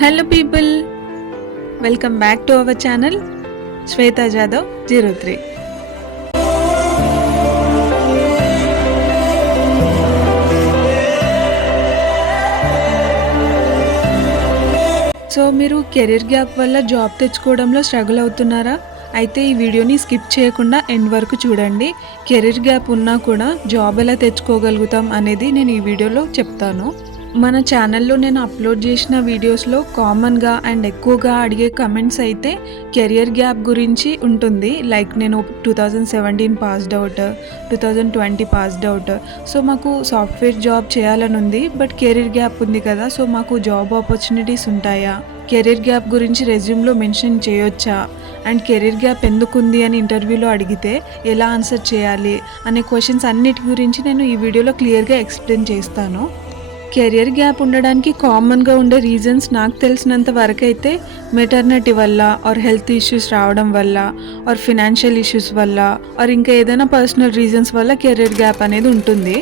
Hello people, welcome back to our channel Shweta Jadhav 03. So మీరు career gap వల్ల job తెచ్చుకోవడంలో struggle అవుతున్నారా? అయితే ఈ వీడియోని స్కిప్ చేయకుండా ఎండ్ వరకు చూడండి. కెరీర్ గ్యాప్ ఉన్నా కూడా జాబ్ ఎలా తెచ్చుకోగలుగుతాం అనేది నేను ఈ వీడియోలో చెప్తాను. మన ఛానల్లో నేను అప్లోడ్ చేసిన వీడియోస్లో కామన్గా అండ్ ఎక్కువగా అడిగే కమెంట్స్ అయితే కెరియర్ గ్యాప్ గురించి ఉంటుంది. లైక్ నేను 2017 passed out, 2020 passed out. So మాకు సాఫ్ట్వేర్ జాబ్ చేయాలని ఉంది, బట్ కెరీర్ గ్యాప్ ఉంది కదా, సో మాకు జాబ్ ఆపర్చునిటీస్ ఉంటాయా, కెరీర్ గ్యాప్ గురించి రెజ్యూమ్లో మెన్షన్ చేయొచ్చా, అండ్ కెరీర్ గ్యాప్ ఎందుకు ఉంది అని ఇంటర్వ్యూలో అడిగితే ఎలా ఆన్సర్ చేయాలి అనే క్వశ్చన్స్ అన్నిటి గురించి నేను ఈ వీడియోలో క్లియర్గా ఎక్స్ప్లెయిన్ చేస్తాను. కెరియర్ గ్యాప్ ఉండడానికి కామన్గా ఉండే రీజన్స్ నాకు తెలిసినంత వరకు అయితే మెటర్నిటీ వల్ల, ఆర్ హెల్త్ ఇష్యూస్ రావడం వల్ల, ఆర్ ఫినాన్షియల్ ఇష్యూస్ వల్ల, ఆర్ ఇంకా ఏదైనా పర్సనల్ రీజన్స్ వల్ల కెరియర్ గ్యాప్ అనేది ఉంటుంది.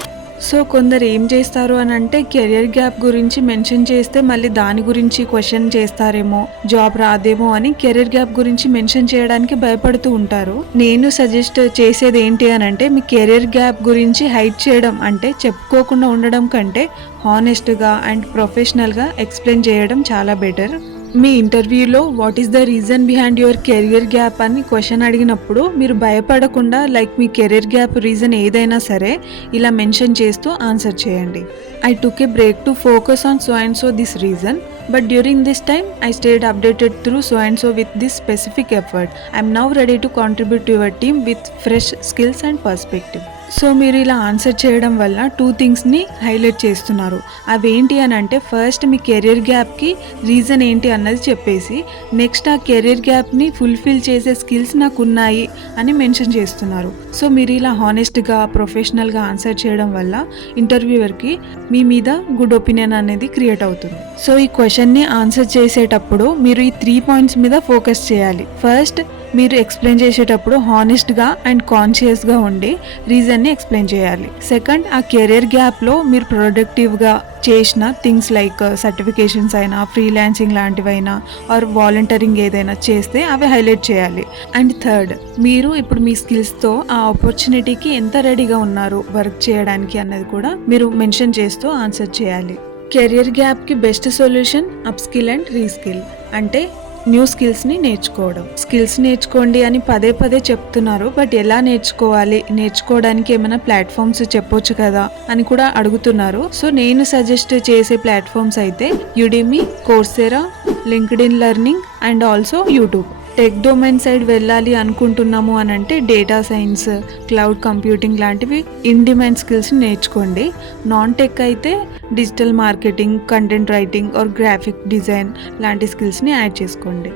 సో కొందరు ఏం చేస్తారు అని అంటే కెరియర్ గ్యాప్ గురించి మెన్షన్ చేస్తే మళ్ళీ దాని గురించి క్వశ్చన్ చేస్తారేమో, జాబ్ రాదేమో అని కెరియర్ గ్యాప్ గురించి మెన్షన్ చేయడానికి భయపడుతూ ఉంటారు. నేను సజెస్ట్ చేసేది ఏంటి అని అంటే మీ కెరియర్ గ్యాప్ గురించి హైడ్ చేయడం అంటే చెప్పుకోకుండా ఉండడం కంటే హానెస్ట్గా అండ్ ప్రొఫెషనల్గా ఎక్స్ప్లెయిన్ చేయడం చాలా బెటర్. మీ ఇంటర్వ్యూలో what is the reason behind your career gap అని క్వశ్చన్ అడిగినప్పుడు మీరు భయపడకుండా లైక్ మీ కెరియర్ గ్యాప్ రీజన్ ఏదైనా సరే ఇలా మెన్షన్ చేస్తూ ఆన్సర్ చేయండి. I took a break to focus on so and so this reason, but during this time I stayed updated through so and so with this specific effort. I am now ready to contribute to your team with fresh skills and perspective. So మీరు ఇలా answer చేయడం వల్ల 2 థింగ్స్ని highlight చేస్తున్నారు. అవేంటి అని అంటే first మీ career గ్యాప్కి reason ఏంటి అన్నది చెప్పేసి నెక్స్ట్ ఆ కెరియర్ గ్యాప్ని ఫుల్ఫిల్ చేసే స్కిల్స్ నాకు ఉన్నాయి అని మెన్షన్ చేస్తున్నారు. సో మీరు ఇలా హానెస్ట్గా ప్రొఫెషనల్గా ఆన్సర్ చేయడం వల్ల ఇంటర్వ్యూవర్కి మీ మీద గుడ్ ఒపీనియన్ అనేది క్రియేట్ అవుతుంది. సో ఈ క్వశ్చన్ని ఆన్సర్ చేసేటప్పుడు మీరు ఈ 3 పాయింట్స్ మీద ఫోకస్ చేయాలి. ఫస్ట్, మీరు ఎక్స్ప్లెయిన్ చేసేటప్పుడు హానెస్ట్గా అండ్ కాన్షియస్గా ఉండి రీజన్ని ఎక్స్ప్లెయిన్ చేయాలి. సెకండ్, ఆ కెరియర్ గ్యాప్లో మీరు ప్రొడక్టివ్గా చేసిన థింగ్స్ లైక్ సర్టిఫికేషన్స్ అయినా, ఫ్రీలాన్సింగ్ లాంటివైనా, ఆర్ వాలంటీరింగ్ ఏదైనా చేస్తే అవి హైలైట్ చేయాలి. అండ్ థర్డ్, మీరు ఇప్పుడు మీ స్కిల్స్తో ఆ ఆపర్చునిటీకి ఎంత రెడీగా ఉన్నారు వర్క్ చేయడానికి అన్నది కూడా మీరు మెన్షన్ చేస్తూ ఆన్సర్ చేయాలి. కెరియర్ గ్యాప్కి best solution upskill and reskill, అంటే న్యూ స్కిల్స్ని నేర్చుకోవడం. స్కిల్స్ నేర్చుకోండి అని పదే పదే చెప్తున్నారు, బట్ ఎలా నేర్చుకోవాలి, నేర్చుకోవడానికి ఏమైనా ప్లాట్ఫామ్స్ చెప్పొచ్చు కదా అని కూడా అడుగుతున్నారు. సో నేను సజెస్ట్ చేసే ప్లాట్ఫామ్స్ అయితే Udemy, Coursera, LinkedIn learning and also YouTube. Tech domain side వెళ్ళాలి అనుకుంటున్నాము అని అంటే డేటా సైన్స్, క్లౌడ్ కంప్యూటింగ్ లాంటివి ఇన్ డిమాండ్ స్కిల్స్ నేర్చుకోండి. నాన్ టెక్ అయితే digital marketing, content writing or graphic design లాంటి స్కిల్స్ని యాడ్ చేసుకోండి.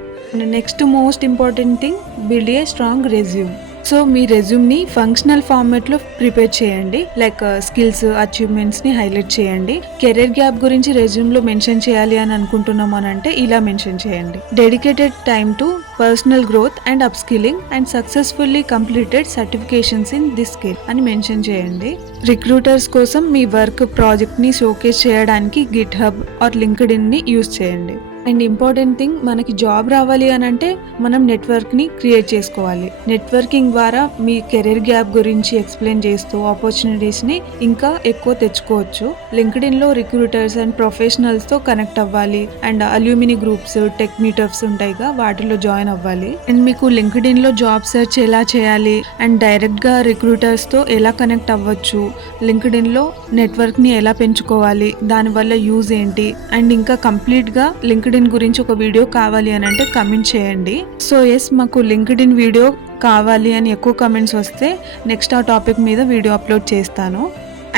Next most important thing, build a strong resume. So మీ రెజ్యూమ్ని ఫంక్షనల్ ఫార్మాట్లో ప్రిపేర్ చేయండి. లైక్ స్కిల్స్, అచీవ్మెంట్స్ని హైలైట్ చేయండి. కెరీర్ గ్యాప్ గురించి రెజ్యూమ్లో మెన్షన్ చేయాలి అని అనుకుంటున్నాం అని అంటే ఇలా మెన్షన్ చేయండి. Dedicated time to personal growth and up skilling and successfully completed certifications in this skill అని మెన్షన్ చేయండి. రిక్రూటర్స్ కోసం మీ వర్క్ ప్రాజెక్ట్ని షోకేస్ చేయడానికి గిట్ హబ్ ఆర్ లింక్డ్ఇన్ని యూజ్ చేయండి. అండ్ ఇంపార్టెంట్ థింగ్, మనకి జాబ్ రావాలి అని అంటే మనం నెట్వర్క్ని క్రియేట్ చేసుకోవాలి. నెట్వర్కింగ్ ద్వారా మీ కెరీర్ గ్యాప్ గురించి ఎక్స్ప్లెయిన్ చేస్తూ ఆపర్చునిటీస్ని ఇంకా ఎక్కువ తెచ్చుకోవచ్చు. లింక్డ్ఇన్లో రిక్రూటర్స్ అండ్ ప్రొఫెషనల్స్తో కనెక్ట్ అవ్వాలి. And alumni groups, tech meetups ఉంటాయిగా, వాటిలో జాయిన్ అవ్వాలి. అండ్ మీకు లింక్డ్ఇన్లో జాబ్ సెర్చ్ ఎలా చేయాలి అండ్ డైరెక్ట్గా రిక్రూటర్స్తో ఎలా కనెక్ట్ అవ్వచ్చు, లింక్డ్ఇన్లో నెట్వర్క్ని ఎలా పెంచుకోవాలి, దానివల్ల యూజ్ ఏంటి, అండ్ ఇంకా కంప్లీట్గా లింక్డ్ఇన్ గురించి ఒక వీడియో కావాలి అని అంటే కమెంట్ చేయండి. సో ఎస్, మాకు లింక్డ్ఇన్ వీడియో కావాలి అని ఎక్కువ కమెంట్స్ వస్తే నెక్స్ట్ ఆ టాపిక్ మీద వీడియో అప్లోడ్ చేస్తాను.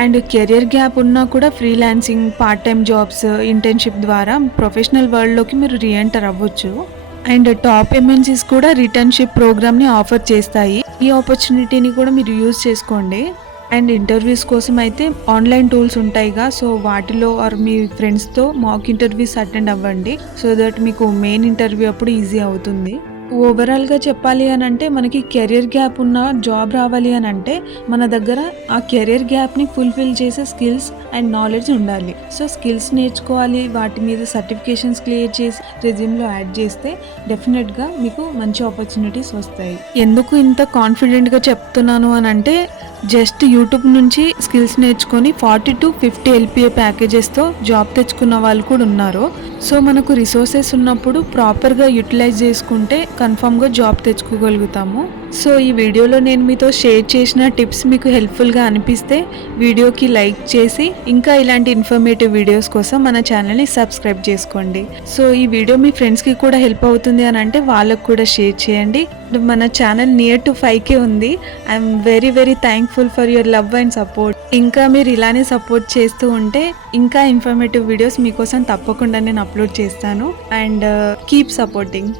అండ్ కెరియర్ గ్యాప్ ఉన్నా కూడా freelancing, part time jobs, internship ద్వారా ప్రొఫెషనల్ వరల్డ్లోకి మీరు రీఎంటర్ అవ్వచ్చు. అండ్ టాప్ ఎంఎన్సీస్ కూడా రిటర్న్షిప్ ప్రోగ్రామ్ని ఆఫర్ చేస్తాయి. ఈ ఆపర్చునిటీని కూడా మీరు యూజ్ చేసుకోండి. అండ్ ఇంటర్వ్యూస్ కోసం అయితే ఆన్లైన్ టూల్స్ ఉంటాయిగా, సో వాటిలో ఆర్ మీ ఫ్రెండ్స్తో మాక్ ఇంటర్వ్యూస్ అటెండ్ అవ్వండి. సో దట్ మీకు మెయిన్ ఇంటర్వ్యూ అప్పుడు ఈజీ అవుతుంది. ఓవరాల్గా చెప్పాలి అని అంటే మనకి కెరియర్ గ్యాప్ ఉన్న జాబ్ రావాలి అని అంటే మన దగ్గర ఆ కెరియర్ గ్యాప్ని ఫుల్ఫిల్ చేసే స్కిల్స్ అండ్ నాలెడ్జ్ ఉండాలి. సో స్కిల్స్ నేర్చుకోవాలి, వాటి మీద సర్టిఫికేషన్స్ క్లియర్ చేసి రెజ్యూమ్లో యాడ్ చేస్తే డెఫినెట్గా మీకు మంచి ఆపర్చునిటీస్ వస్తాయి. ఎందుకు ఇంత కాన్ఫిడెంట్గా చెప్తున్నాను అని అంటే జస్ట్ యూట్యూబ్ నుంచి స్కిల్స్ నేర్చుకొని 40 to 50 LPA ప్యాకేజెస్తో జాబ్ తెచ్చుకున్న వాళ్ళు కూడా ఉన్నారు. సో మనకు రిసోర్సెస్ ఉన్నప్పుడు ప్రాపర్గా యూటిలైజ్ చేసుకుంటే కన్ఫామ్గా జాబ్ తెచ్చుకోగలుగుతాము. సో ఈ వీడియోలో నేను మీతో షేర్ చేసిన టిప్స్ మీకు హెల్ప్ఫుల్గా అనిపిస్తే వీడియోకి లైక్ చేసి ఇంకా ఇలాంటి ఇన్ఫర్మేటివ్ వీడియోస్ కోసం మన ఛానల్ని సబ్స్క్రైబ్ చేసుకోండి. సో ఈ వీడియో మీ ఫ్రెండ్స్కి కూడా హెల్ప్ అవుతుంది అని అంటే వాళ్ళకు కూడా షేర్ చేయండి. మన ఛానల్ నియర్ టు 5K ఉంది. I'm very thankful for your love and support. ఇంకా మీరు ఇలానే సపోర్ట్ చేస్తూ ఉంటే ఇంకా ఇన్ఫర్మేటివ్ వీడియోస్ మీకోసం తప్పకుండా నేను అప్లోడ్ చేస్తాను. And keep supporting.